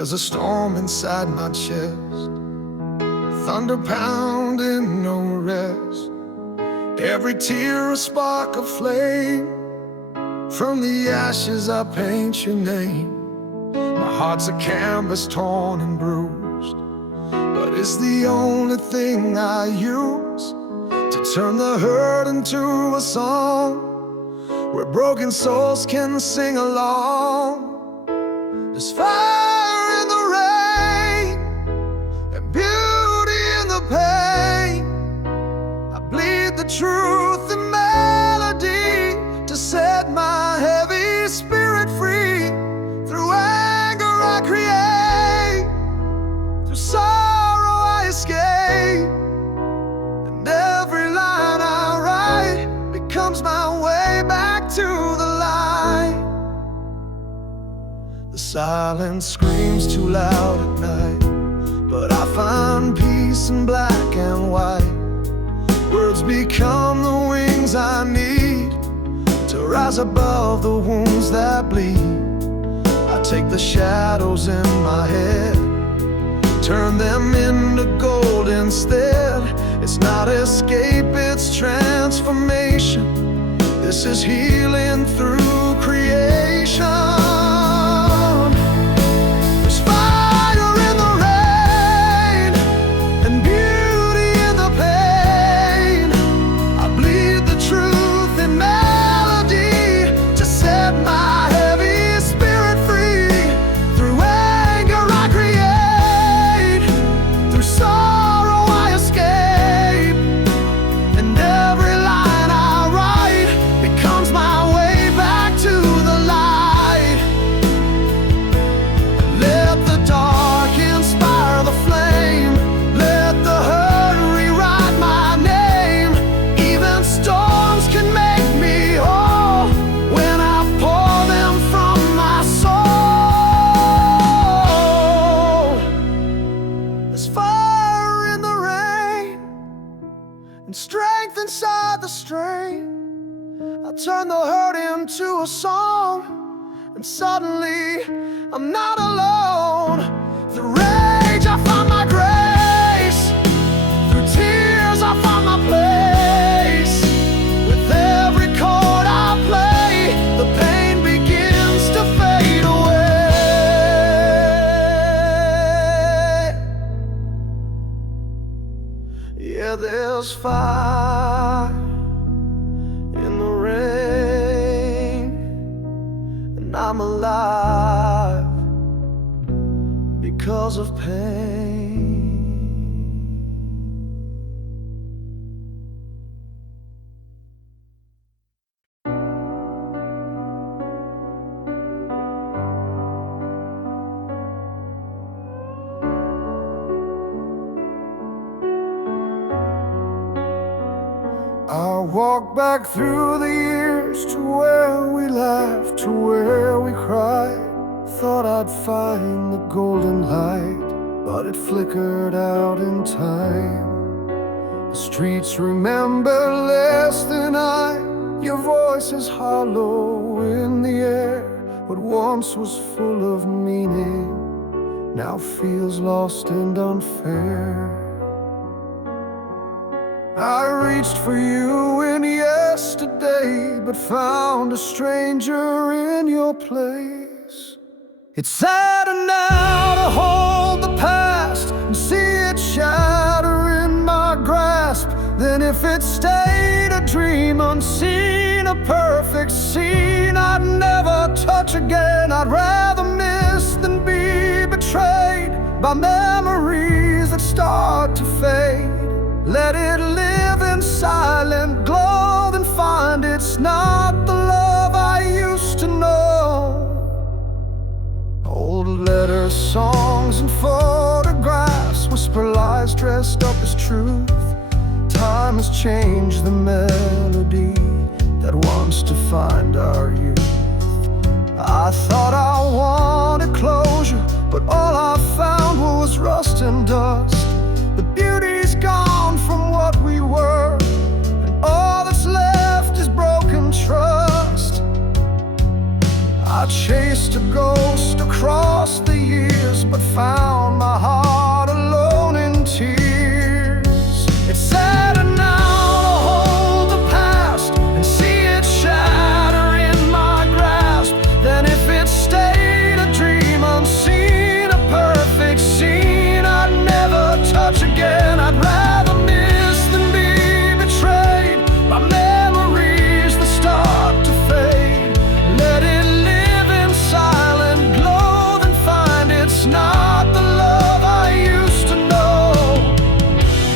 There's a storm inside my chest, thunder pounding, no rest. Every tear a spark of flame. From the ashes I paint your name. My heart's a canvas torn and bruised, but it's the only thing I use to turn the hurt into a song where broken souls can sing along. There's fire in the rain and beauty in the pain. I bleed the truth in melody to set my heavy spirit free. Through anger I create, through sorrow I escape, and every line I write becomes my way back to the light. The silence screams too loud at night, but I find peace in black and white. Words become the wings I need to rise above the wounds that bleed. I take the shadows in my head, turn them into gold instead. It's not escape, it's transformation. This is healing through creation. There's fire in the rain and beauty in the pain. I bleed the truth in melody to set my heavy spirit free. Through anger I create, through sorrow I escape, and every line I write becomes my way back to the light. Let the dark inspire the flame, let the hurt rewrite my name. Even storms can make me whole when I pour them from my soul. There's fire in the rain and strength inside the strain. I turn the hurt into a song, and suddenly I'm not alone. Through rage I find my grace, through tears I find my place. With every chord I play, the pain begins to fade away. Yeah, there's fire in the rain, and I'm alive because of pain. I walk back through the years to where we laughed, to where we cried. Thought I'd find the golden light, but it flickered out in time. The streets remember less than I. Your voice is hollow in the air. What once was full of meaning now feels lost and unfair. I reached for you in yesterday, but found a stranger in your place. It's sadder now to hold the past and see it shatter in my grasp than if it stayed a dream unseen, a perfect scene I'd never touch again. I'd rather miss than be betrayed by memories that start to fade. Let it live in silent glow, then find it's not the love I used to know. Old letters, songs, and photographs whisper lies dressed up as truth. Time has changed the melody that once defined our youth. I thought I wanted closure, but all I found was rust and dust. The beauty's gone from what we were, and all that's left is broken trust. I chased a ghost across the years, but found my heart alone in tears. It's sadder now to hold the past and see it shatter in my grasp than if it stayed a dream unseen, a perfect scene I'd never touch again. I'd rather miss than be betrayed by memories that start to fade. Let it live in silent glow, then find it's not the love I used to know.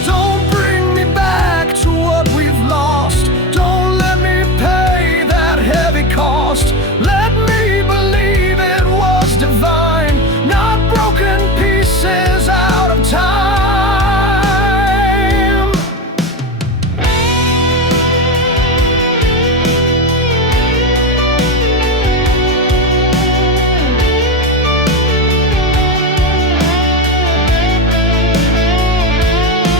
Don't bring me back to what we've lost. Don't let me pay that heavy cost. Let me believe it was divine, not broken pieces out of time.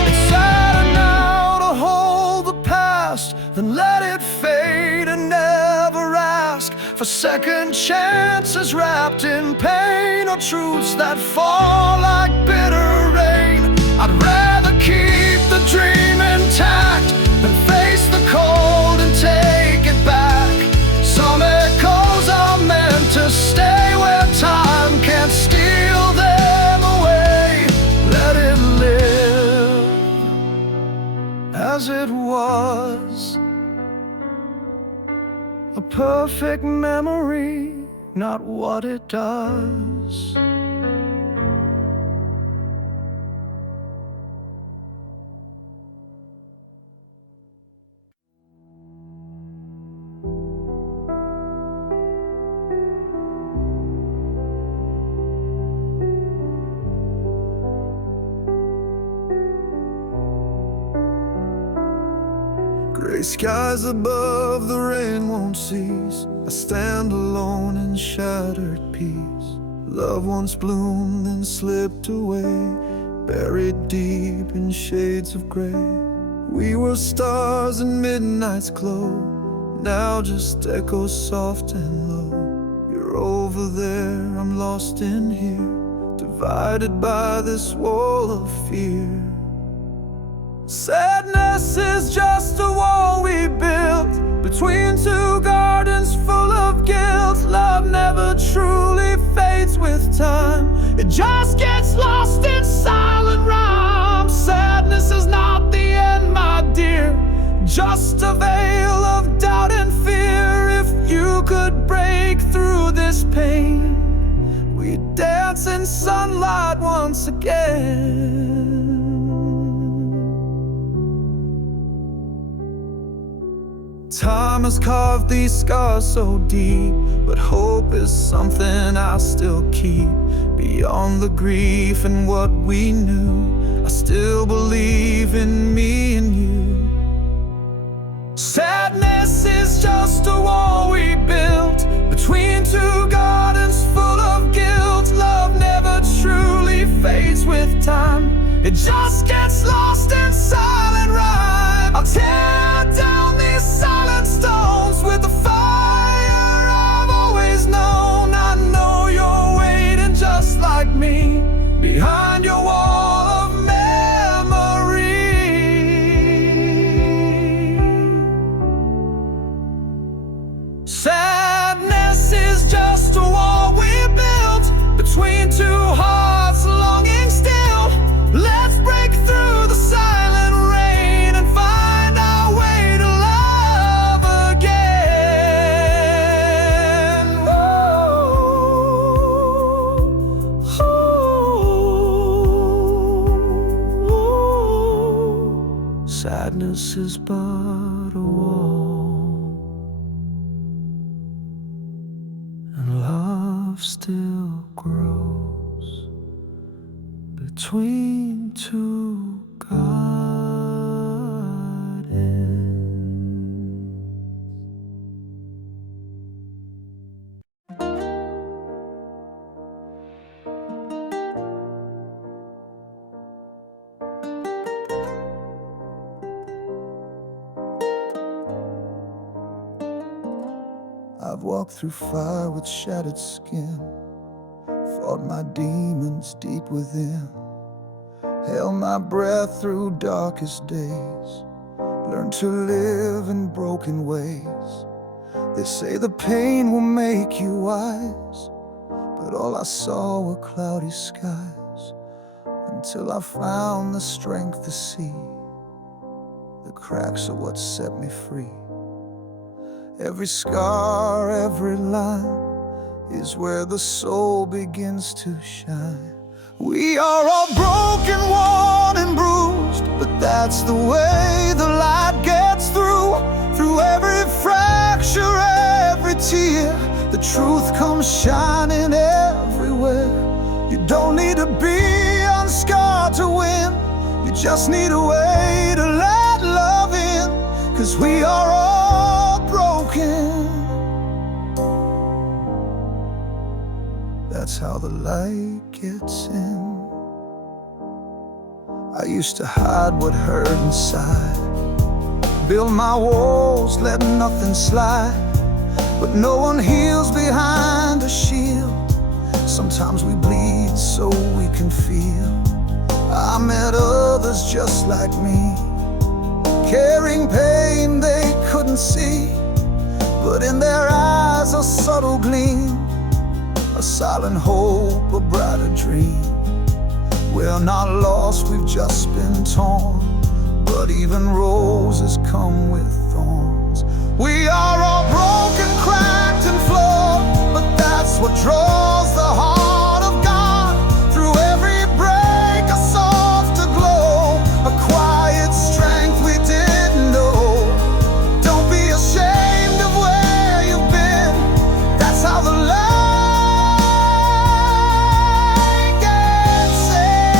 It's sadder now to hold the past than let it fade and never ask for second chances wrapped in pain, or truths that fall like bitter rain. I'd rather keep the dream intact than face the cold and take it back. Some echoes are meant to stay where time can't steal them away. Let it live as it was, a perfect memory, not what it does. Gray skies above, the rain won't cease. I stand alone in shattered peace. Love once bloomed and slipped away, buried deep in shades of gray. We were stars in midnight's glow, now just echoes soft and low. You're over there, I'm lost in here, divided by this wall of fear. Sadness is just a wall we built between two gardens full of guilt. Love never truly fades with time, it just gets lost in silent rhyme. Sadness is not the end, my dear, just a veil of doubt and fear. If you could break through this pain, we'd dance in sunlight once again. Time has carved these scars so deep, but hope is something I still keep. Beyond the grief and what we knew, I still believe in me and you. Sadness is just a wall we built between two gardens full of guilt. Love never truly fades with time, it just gets lost in silent rhyme. I'll tear down these silent stones with the fire I've always known. I know you're waiting just like me behind your wall of memory. Sadness is just a wall we built between two hearts longing still. Let's break through the silent rain and find our way to love again. Sadness is but a wall, and love still grows between two gardens. I've walked through fire with shattered skin, fought my demons deep within, held my breath through darkest days, learned to live in broken ways. They say the pain will make you wise, but all I saw were cloudy skies, until I found the strength to see the cracks of what set me free. Every scar, every line is where the soul begins to shine. We are all broken, worn and bruised, but that's the way the light gets through. Through every fracture, every tear, the truth comes shining everywhere. You don't need to be unscarred to win, you just need a way to let love in, 'cause we are all broken. That's how the light gets in. I used to hide what hurt inside, build my walls, let nothing slide. But no one heals behind a shield. Sometimes we bleed so we can feel. I met others just like me, carrying pain they couldn't see, but in their eyes a subtle gleam, a silent hope, a brighter dream. We're not lost, we've just been torn, but even roses come with thorns. We are all broken, cracked and flawed, but that's what draws the heart of God. Through every break, a softer glow, a quiet strength we didn't know. Don't be ashamed of where you've been, that's how the light gets in.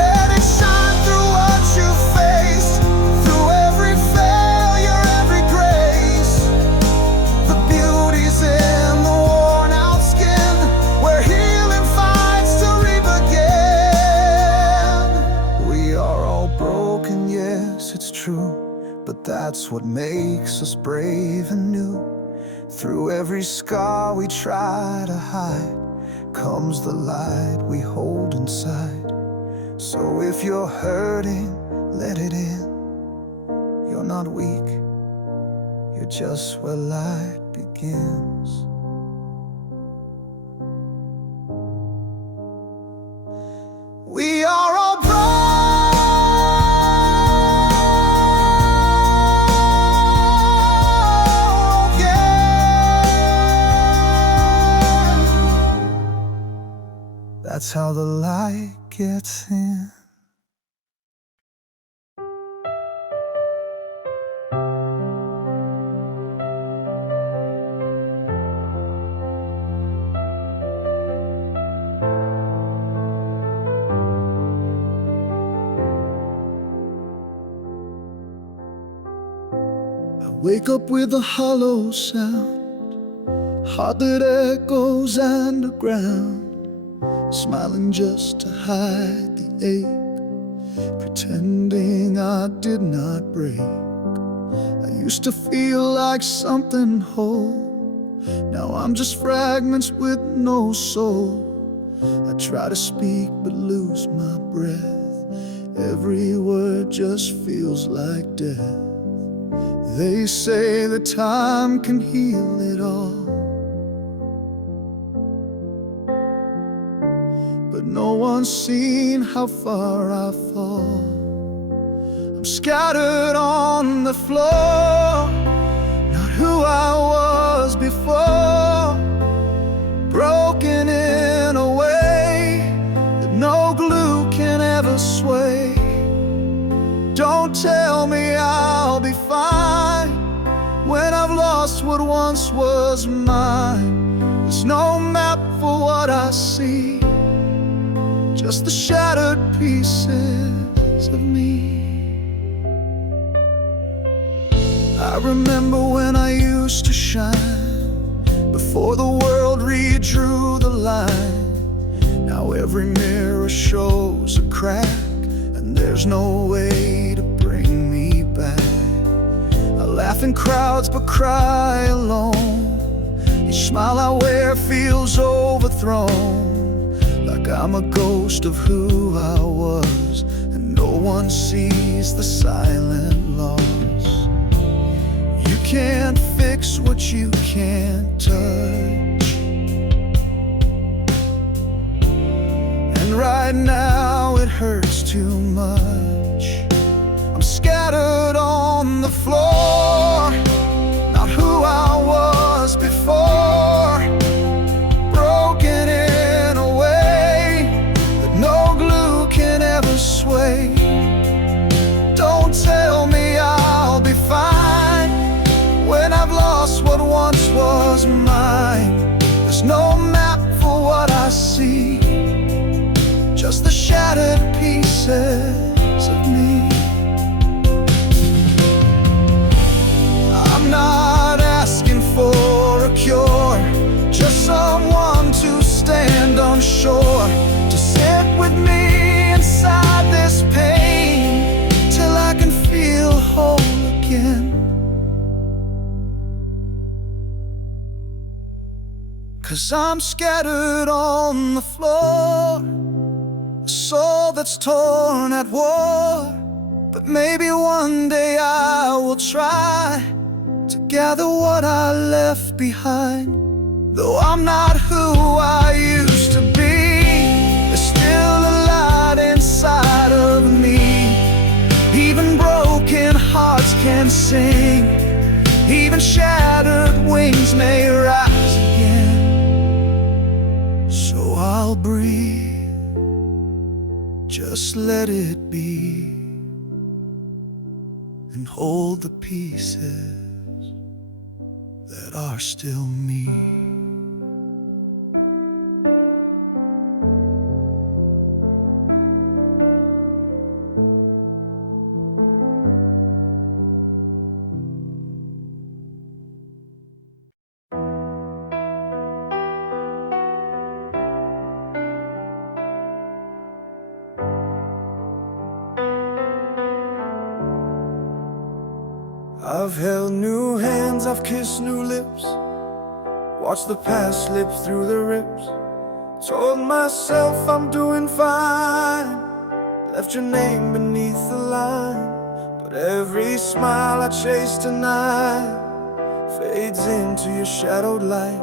Let it shine through what you faced, through every failure, every grace. The beauty's in the worn out skin, where healing fights to reap again. We are all broken, yes, it's true, but that's what makes us brave and new. Through every scar we try to hide comes the light we hold inside. So if you're hurting, let it in. You're not weak, you're just where light begins. We are all broken. That's how the light gets in. I wake up with a hollow sound, heart that echoes underground, smiling just to hide the ache, pretending I did not break. I used to feel like something whole, now I'm just fragments with no soul. I try to speak but lose my breath, every word just feels like death. They say that time can heal it all, but no one's seen how far I fall. I'm scattered on the floor, not who I was before, broken in a way that no glue can ever sway. Don't tell me I'll be fine when I've lost what once was mine. There's no map for what I see, just the shattered pieces of me. I remember when I used to shine, before the world redrew the line. Now every mirror shows a crack, and there's no way to bring me back. I laugh in crowds but cry alone. Each smile I wear feels overthrown, like I'm a ghost of who I was, and no one sees the silent loss. You can't fix what you can't touch, and right now it hurts too much. I'm scattered on the floor, not who I was before, broken in a way that no glue can ever sway. Don't tell me I'll be fine when I've lost what once was mine. There's no map for what I see, just the shattered pieces of me. I'm not asking for a cure, just someone to stand on shore, to sit with me inside this pain till I can feel whole again. 'Cause I'm scattered on the floor, a soul that's torn at war. But maybe one day I will try to gather what I left behind. Though I'm not who I used to be, there's still a light inside of me. Even broken hearts can sing, even shattered wings may rise again. So I'll breathe, just let it be, and hold the pieces that are still me. I've held new hands, I've kissed new lips, watched the past slip through the rips, told myself I'm doing fine, left your name beneath the line. But every smile I chase tonight fades into your shadowed light.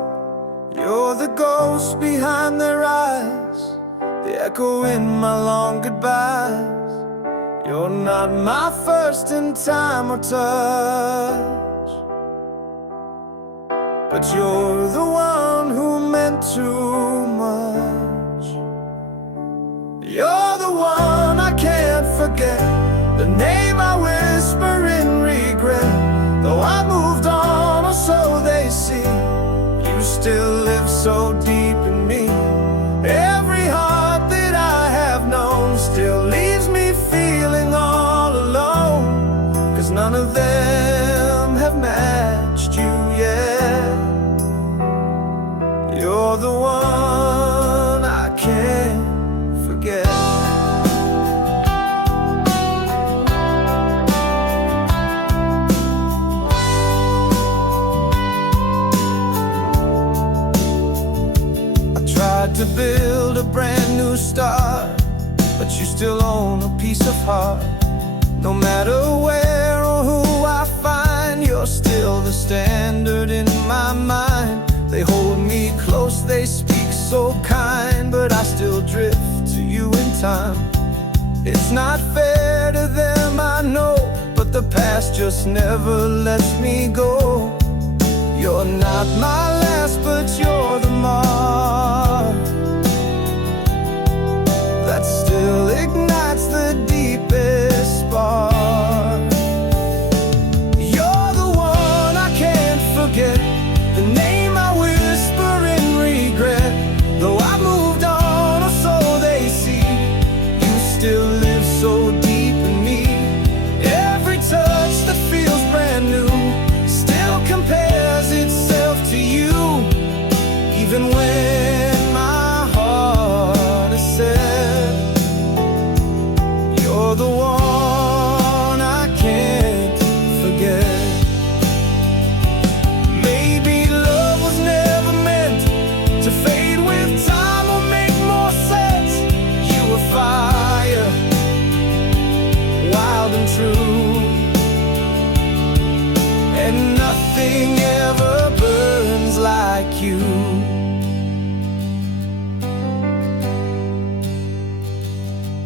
You're the ghost behind their eyes, the echo in my long goodbyes. You're not my first in time or touch, but you're the one who meant too much. You're the one I can't forget, the name I whisper in regret. Though I moved on, or so they see, you still live so deep in me. Every heart that I have known still leaves me feeling all alone, 'cause none of them have matched you yet. You're the one I can't forget. I tried to build a brand new start, but you still own a piece of heart. No matter where or who I find, you're still the standard in my mind. They hold me close, they speak so kind, but I still drift to you in time. It's not fair to them, I know, but the past just never lets me go. You're not my last, but you're the mark that still ignites the deepest spark. You're the one I can't forget, the name I whisper in regret. Though I moved on, or so they see, you still live so deep in me. Every touch that feels brand new still compares itself to you, even when my heart is set. You're the one I can't forget.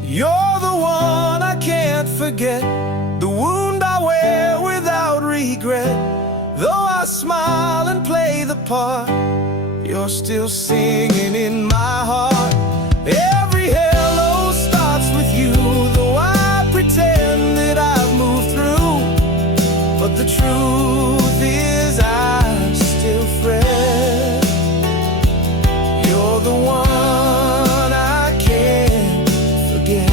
You're the one I can't forget, the wound I wear without regret. Though I smile and play the part, you're still singing in my heart. Every hello starts with you, though I pretend that I've moved through. But the truth is I still fret. You're the one I can't forget.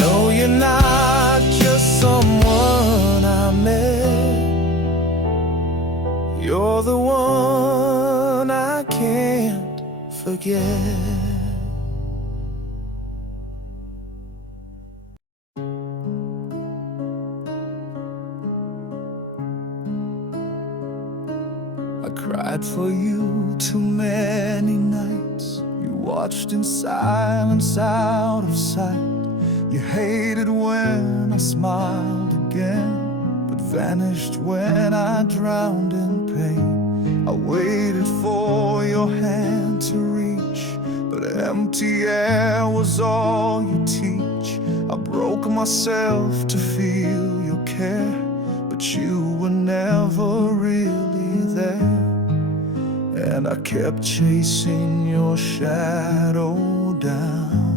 No, you're not just someone I met. You're the one I can't forget. I cried for you too many nights. You watched in silence out of sight. You hated when I smiled again, but vanished when I drowned in pain. I waited for your hand to reach, but empty air was all you teach. I broke myself to feel your care, but you were never really there. And I kept chasing your shadow down,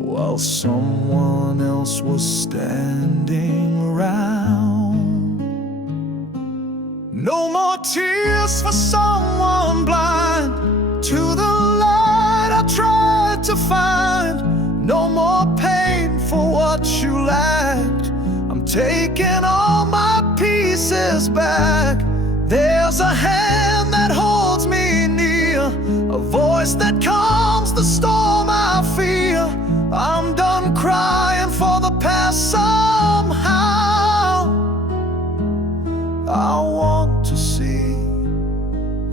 while someone else was standing around. No more tears for someone blind to the light I tried to find. No more pain for what you lacked. I'm taking all my pieces back. There's a hand that holds me near, a voice that calms the storm I fear. I'm done crying for the past somehow. I want to see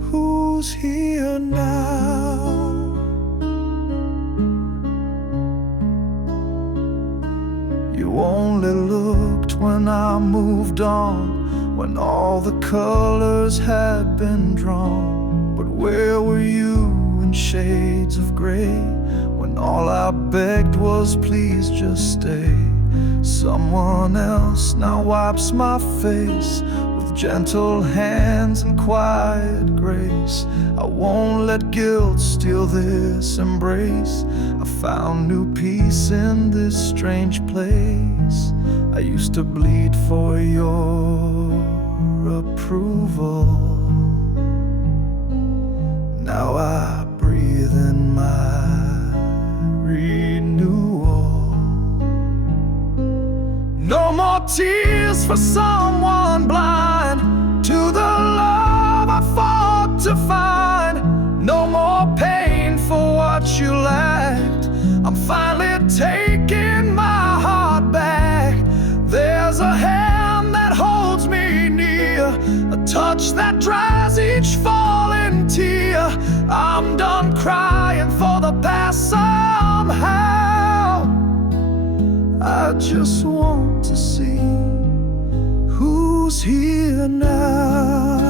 who's here now. You only looked when I moved on, when all the colors had been drawn. But where were you in shades of gray, when all I begged was please just stay? Someone else now wipes my face with gentle hands and quiet grace. I won't let guilt steal this embrace. I found new peace in this strange place. I used to bleed for your approval. Now I breathe in my renewal. No more tears for someone blind to the love I fought to find. No more pain for what you lacked. I'm finally taking my heart back. There's a hand that holds me near, a touch that dries each falling tear. I'm done crying for the past somehow. I just want to see who's here now.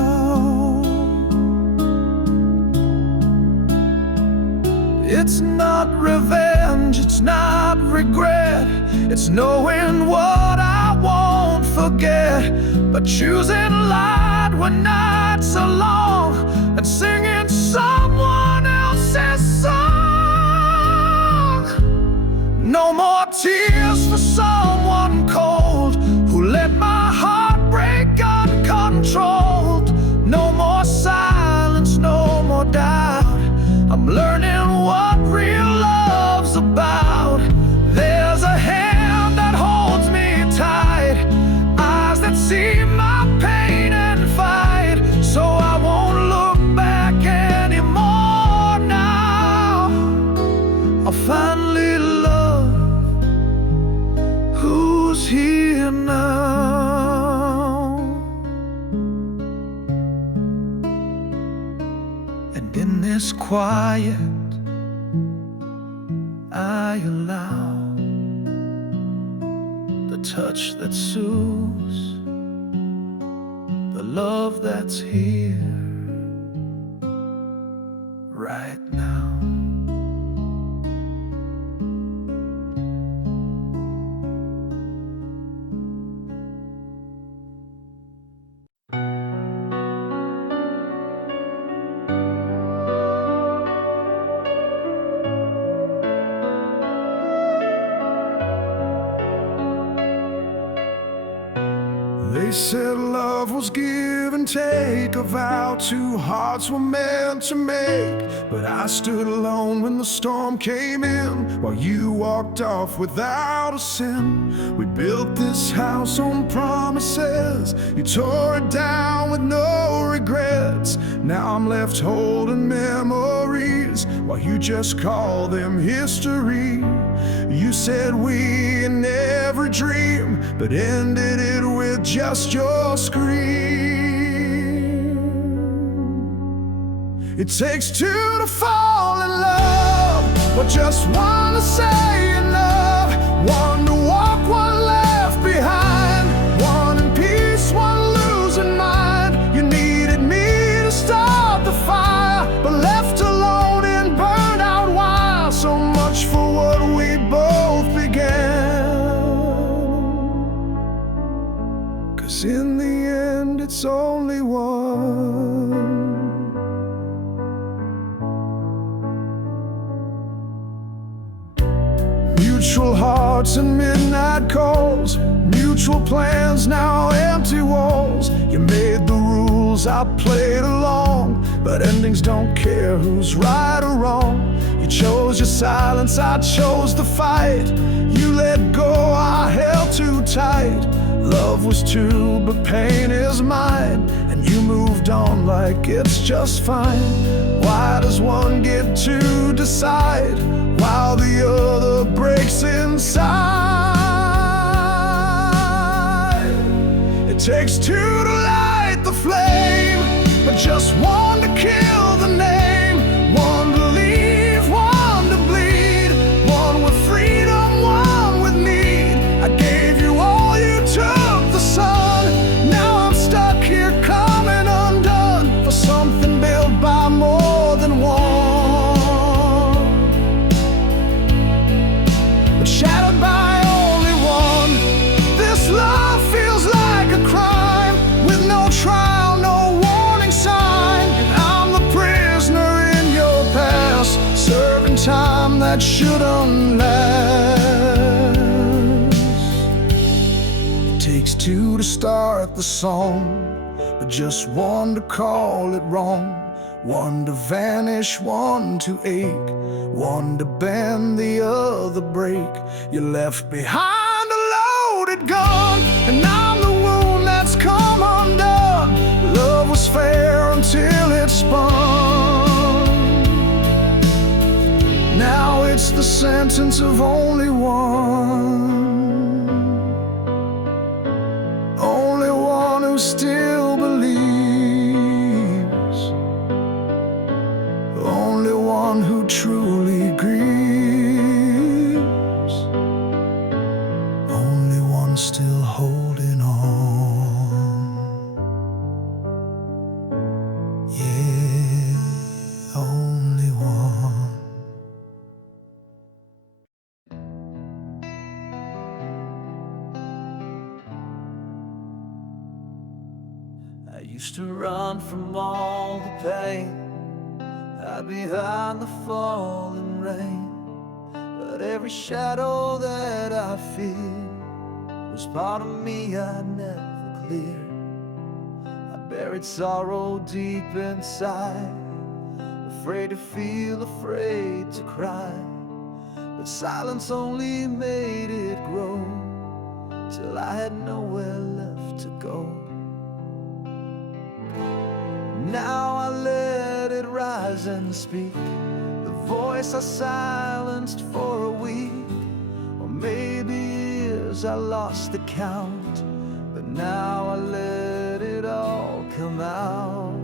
It's not revenge, it's not regret. It's knowing what I won't forget, but choosing light when nights are long and singing someone else's song. No more tears for someone cold who let my heart break uncontrolled. No more silence, no more doubt. I'm learning what real love's about. There's a hand that holds me tight, eyes that see my pain and fight. So I won't look back anymore now. I'll finally love who's here now. And in this quiet, I allow the touch that soothes, love that's here right now. They said love was give and take, a vow two hearts were meant to make. But I stood alone when the storm came in, while you walked off without a sin. We built this house on promises, you tore it down with no regrets. Now I'm left holding memories, while you just call them history. You said we in every dream, but ended it with just your scream. It takes two to fall in love, but just one to say enough. One to walk, one left behind. One in peace, one losing mind. You needed me to start the fire, but left alone in burned out wire. So much for what we both began. 'Cause in the end it's only one. Mutual hearts and midnight calls, mutual plans, now empty walls. You made the rules, I played along, but endings don't care who's right or wrong. You chose your silence, I chose the fight. You let go, I held too tight. Love was two, but pain is mine, and you moved on like it's just fine. Why does one get to decide while the other breaks inside? It takes two to light the flame, but just one to kill the name. One to leave, one to bleed. One with freedom, one with need. I gave you all, you took the sun. Now I'm stuck here coming undone for something built by more than one, but shattered by only one. This love feels like a crime, with no trial, no warning sign. And I'm the prisoner in your past, serving time that shouldn't last. It takes two to start the song, but just one to call it wrong. One to vanish, one to ache. One to bend, the other break. You left behind a loaded gun, and I'm the wound that's come undone. Love was fair until it spun. Now it's the sentence of only one. Only one who still believes. Only one who truly grieves. Only one still holding on. Yeah, only one. I used to run from all the pain, hide behind the falling rain. But every shadow that I feared was part of me I never cleared. I buried sorrow deep inside, afraid to feel, afraid to cry. But silence only made it grow, till I had nowhere left to go. Now I let it rise and speak, the voice I silenced for a week. Or maybe years I lost the count, but now I let it all come out.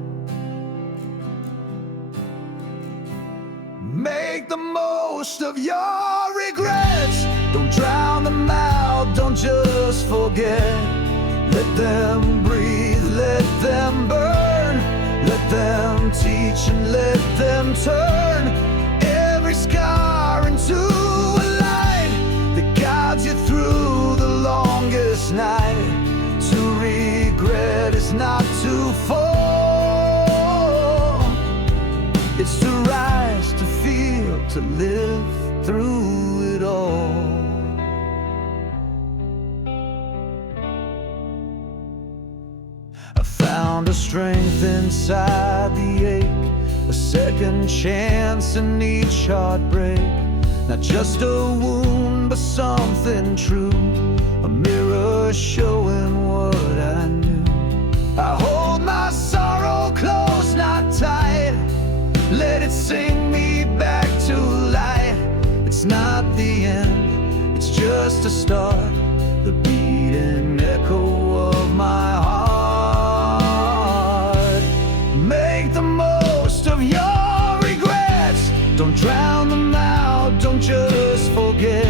Make the most of your regrets, don't drown them out, don't just forget. Let them breathe, let them burn. Let them teach and let them turn every scar into a light that guides you through the longest night. To regret is not to fall. It's to rise, to feel, to live through it all. I found a strength inside the ache, a second chance in each heartbreak. Not just a wound, but something true, a mirror showing what I knew. I hold my sorrow close, not tight. Let it sing me back to light. It's not the end, it's just a start, the beating echo of my heart. Make the most of your regrets. Don't drown them out, don't just forget.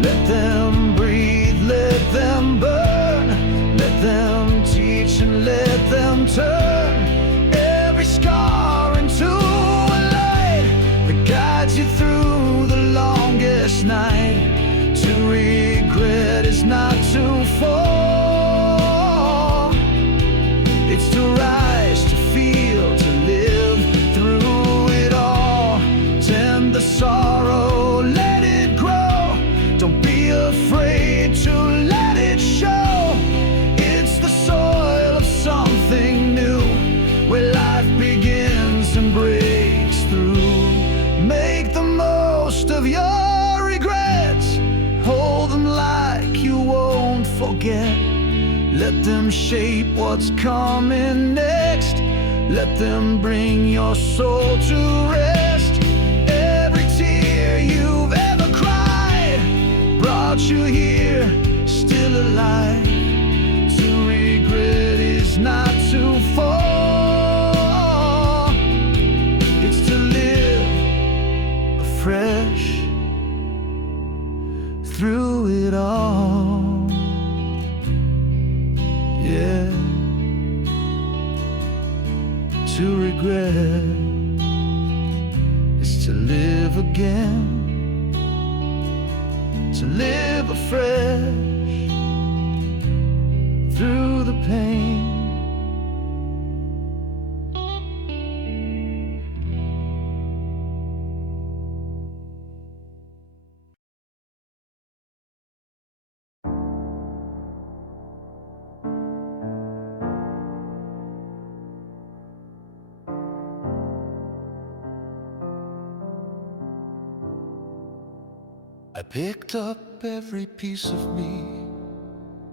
Let them breathe, let them burn. Let them teach and let them turn every scar into a light that guides you through the longest night. To regret is not to fall. It's to rise, to feel, to live through it all. Tend the sorrow, let it grow. Don't be afraid to let it show. It's the soil of something new, where life begins and breaks through. Make the most of your regrets. Hold them like you won't forget. Let them shape what's coming next. Let them bring your soul to rest. Every tear you've ever cried brought you here, still alive. To regret is not to fall. It's to live afresh through it all. Yeah. To regret is to live again, to live afresh through the pain. I picked up every piece of me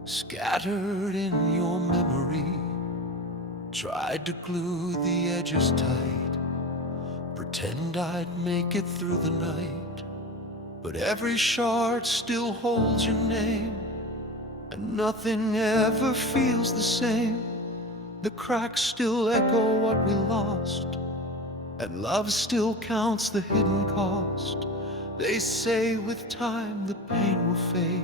scattered in your memory. Tried to glue the edges tight, pretend I'd make it through the night. But every shard still holds your name, and nothing ever feels the same. The cracks still echo what we lost, and love still counts the hidden cost. They say with time the pain will fade,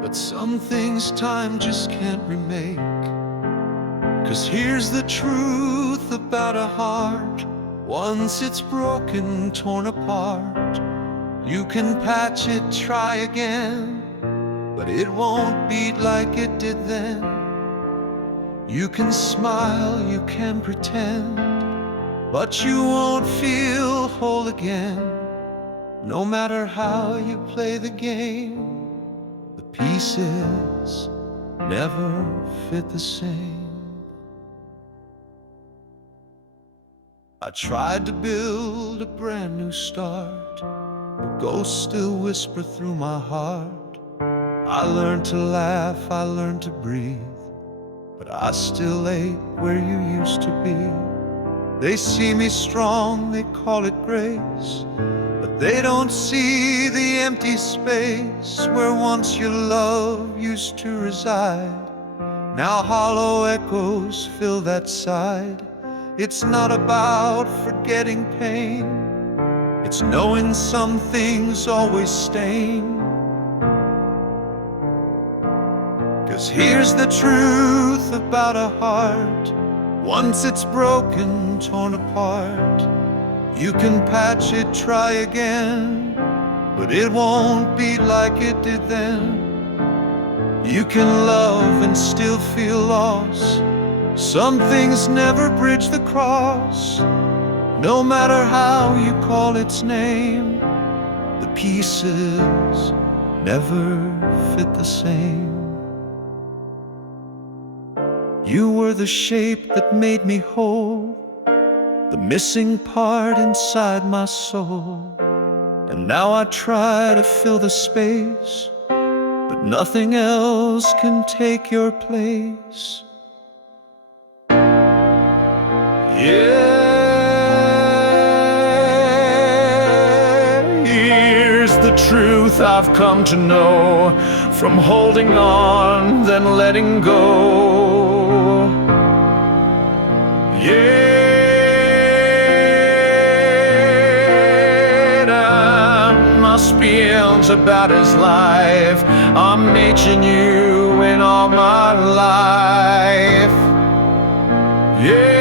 but some things time just can't remake. 'Cause here's the truth about a heart: once it's broken, torn apart, you can patch it, try again, but it won't beat like it did then. You can smile, you can pretend, but you won't feel whole again. No matter how you play the game, the pieces never fit the same. I tried to build a brand new start, but ghosts still whisper through my heart. I learned to laugh, I learned to breathe, but I still ain't where you used to be. They see me strong, they call it grace, but they don't see the empty space where once your love used to reside. Now hollow echoes fill that side. It's not about forgetting pain, it's knowing some things always stain. 'Cause here's the truth about a heart. Once it's broken, torn apart, you can patch it, try again, but it won't be like it did then. You can love and still feel loss. Some things never bridge the cross. No matter how you call its name, the pieces never fit the same. You were the shape that made me whole, the missing part inside my soul. And now I try to fill the space, but nothing else can take your place. Yeah, here's the truth I've come to know, from holding on, then letting go. Yeah, I must be about his life. I'm making you in all my life. Yeah,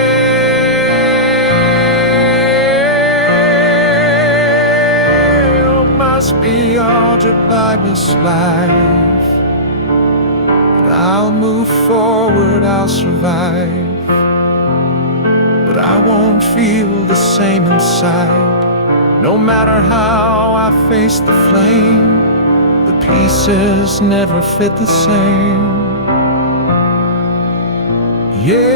must be altered by this life, but I'll move forward, I'll survive. But I won't feel the same inside. No matter how I face the flame, the pieces never fit the same. Yeah,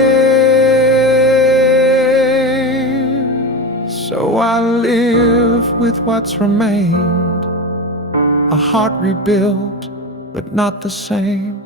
so I live with what's remained, a heart rebuilt, but not the same.